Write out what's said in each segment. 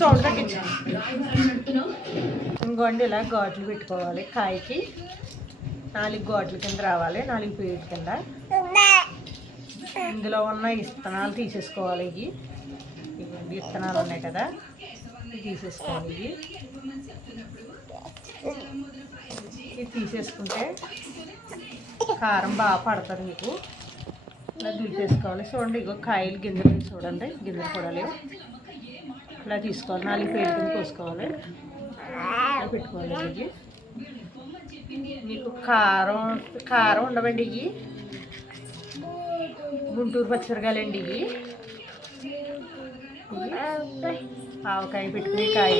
Sound తగ్గించు. ఇంకోండి ఇలా ఘాట్లు పెట్టుకోవాలి. కాయకి 4 ఘాట్ల కింద రావాలి, 4 పీట కింద. ఇందులో ఉన్న విత్తనాలు తీసేసుకోవాలి. ఇవి విత్తనాలు ఉన్నాయి కదా, తీసేసుకోవాలి. ఇవి తీసేసుకుంటే కారం బాగా పడుతుంది మీకు. ఇలా దులిపేసుకోవాలి. చూడండి, ఇగో కాయలు గింజలు చూడండి, గింజలు కూడా లేవు. ఇలా తీసుకోవాలి, 4 పీట కింద కోసుకోవాలి, పెట్టుకోవాలి. ఇవి మీకు కారం ఉండవండి. ఇవి గుంటూరు పచ్చిమిరకాయలండి. ఇవి ఆవకాయ పెట్టుకుని కాయ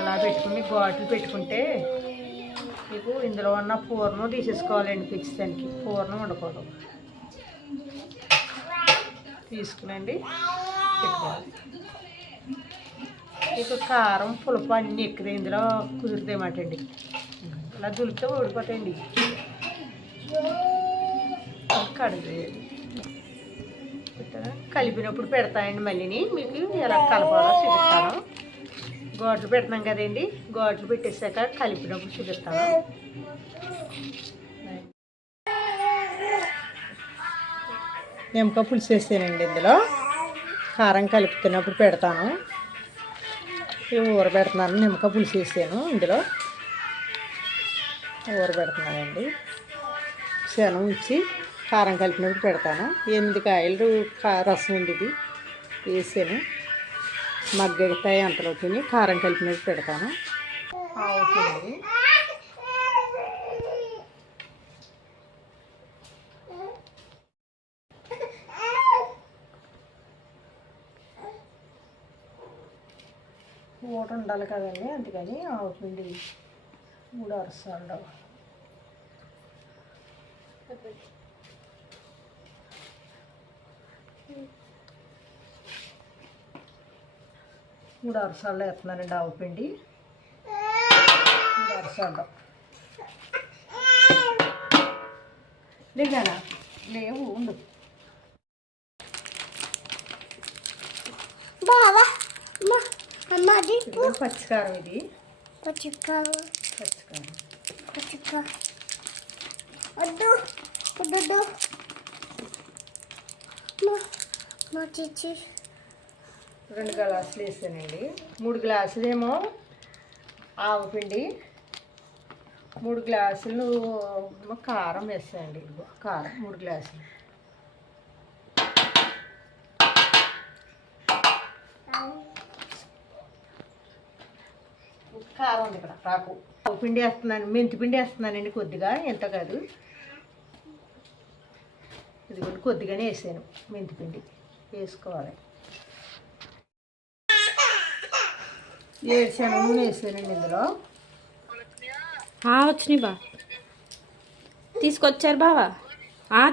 ఇలా పెట్టుకుని ఘాట్లు పెట్టుకుంటే మీకు ఇందులో ఉన్న పూర్ణం తీసేసుకోవాలండి. పిచ్చిదానికి పూర్ణం ఉండకూడదు. తీసుకునండి పెట్టుకోవాలి. మీకు కారం పులుపు అన్నీ ఎక్కువ ఇందులో కుదురుతాయన్నమాటండి. ఇలా దులిపితే ఊడిపోతాయండి. కడిగి కలిపినప్పుడు పెడతాయండి. మళ్ళీని మీకు ఎలా కలపాలో చూపిస్తాను. ఘాట్లు పెడతాం కదండి, ఘాట్లు పెట్టేసాక కలిపినప్పుడు చూపిస్తాను. నిమ్మకాయ పులుసు వేసానండి. ఇందులో కారం కలుపుతున్నప్పుడు పెడతాను. ఊరబెడుతున్నాను. నిమ్మకాయ పులుసు వేసాను. ఇందులో ఊరబెడుతున్నానండి. శనం ఉంచి కారం కలిపినప్పుడు పెడతాను. 8 కాయలు రసం అండి. ఇది వేసాను. మగ్గతాయి అంతలో తిని కారం కలిపినప్పుడు పెడతాను. అవుతుంది. మూట ఉండాలి కదండి, అందుకని అవుతుంది. 3 అరసాలు 3 అరసాలు వేస్తున్నానండి. ఆవుపిండి 3 అరసాలు లేగానా లేవు ఉండు. పచ్చికారం, ఇది పచ్చికారం వద్దు. 2 గ్లాసులు వేసానండి. 3 గ్లాసులేమో ఆవపిండి, 3 గ్లాసులు కారం వేసానండి. ఇదిగో కారం 3 గ్లాసులు. కారం ఉంది ఇక్కడ. రాకు పిండి వేస్తున్నాను, మెంతిపిండి వేస్తున్నానండి కొద్దిగా, ఎంత కాదు. ఇదిగోండి కొద్దిగానే వేసాను. మెంతిపిండి వేసుకోవాలి. 7 శనగలు వేసానండి ఇందులో. వచ్చినాయి బా, తీసుకొచ్చారు బావా.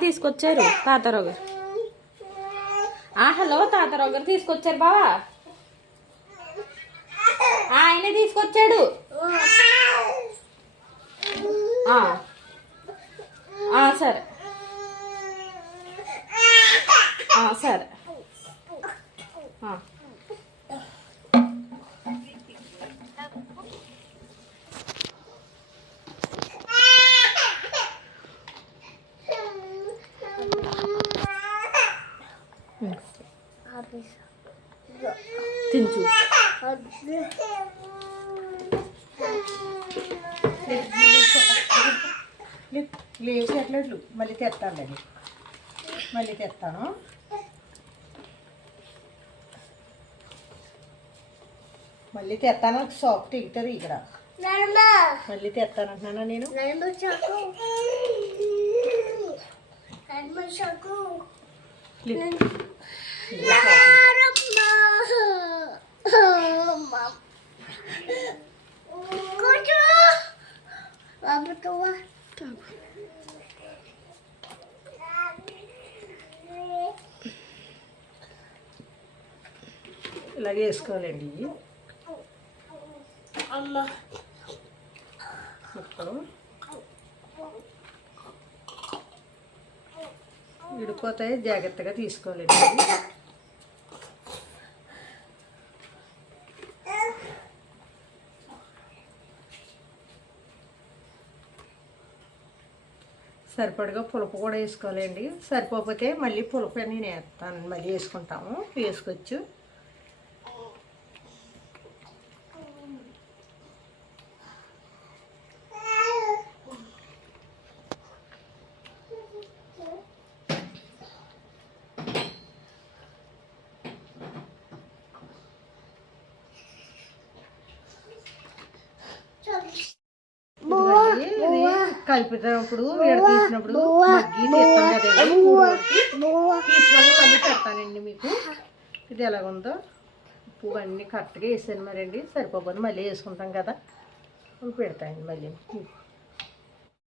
తీసుకొచ్చారు తాతారావు గారు. హలో, తాతారావు గారు తీసుకొచ్చారు బావా. ఆయనే తీసుకొచ్చాడు. సరే సరే. తించు. లేవు చెట్లట్లు మళ్ళీ తెస్తాను. మళ్ళీ తెస్తాను. మళ్ళీ తెస్తాను. షాక్ తెగుతుంది ఇక్కడ. మళ్ళీ తెస్తాను అంటున్నాను నేను. ఇలాగే వేసుకోవాలండి. ముక్కలు విడిపోతే జాగ్రత్తగా తీసుకోవాలండి. సరిపడగా పులుపు కూడా వేసుకోవాలండి. సరిపోతే మళ్ళీ పులుపు నేను వేస్తాను, మళ్ళీ వేసుకుంటాము, వేసుకోవచ్చు. ఇది కలిపేటప్పుడు వేడ తీసినప్పుడు మగ్గి తీస్తాం కదండి, తీసినప్పుడు మళ్ళీ పెడతానండి మీకు. ఇది ఎలాగుందో ఉప్పు అన్నీ కరెక్ట్గా వేసాను మరండి. సరిపోతుంది మళ్ళీ వేసుకుంటాం కదా, పెడతాయండి మళ్ళీ.